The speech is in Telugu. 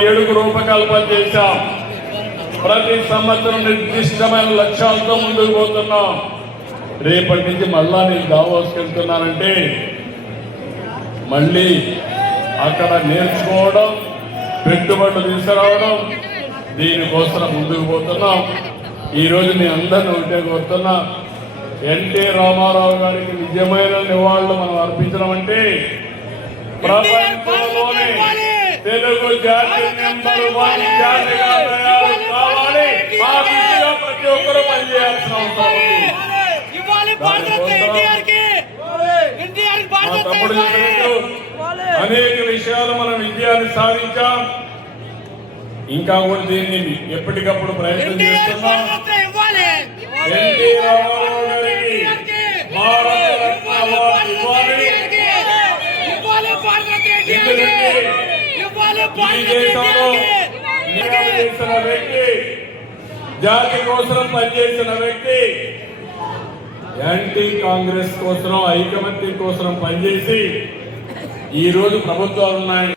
7 రూపకల్పన చేశాం. ప్రతి సంవత్సరం నిర్దిష్టమైన లక్ష్యాలతో ముందుకు పోతున్నాం. రేపటి నుంచి మళ్ళా నేను దావోస్కి వెళ్తున్నానంటే మళ్ళీ అక్కడ నేర్చుకోవడం, పెట్టుబడులు తీసుకురావడం, దీనికోసం ముందుకు పోతున్నాం. ఈరోజు మీ అందరిని ఒకటే కోరుతున్నా, ఎన్టీ రామారావు గారికి నిజమైన నివాళులు మనం అర్పించడం అంటే ప్రపంచంలోనే తెలుగు జాతి నెంబర్ 1 జాతిగా తయారు కావాలి. ఆ దిశగా ప్రతి ఒక్కరూ పనిచేయాల్సిన అవసరం ఉంది. అనేక విషయాలు మనం విజయాన్ని సాధించాం. ఇంకా కూడా దీన్ని ఎప్పటికప్పుడు ప్రయత్నం చేస్తున్నాం. ఎన్టీ రామారావు గారికి భారతరత్న అవార్డు ఇవ్వాలి. ఈ దేశంలో చేసిన వ్యక్తి, జాతి కోసం పనిచేసిన వ్యక్తి, యాంటీ కాంగ్రెస్ కోసం, ఐకమత్యం కోసం పనిచేసి ఈరోజు ప్రభుత్వాలు ఉన్నాయి.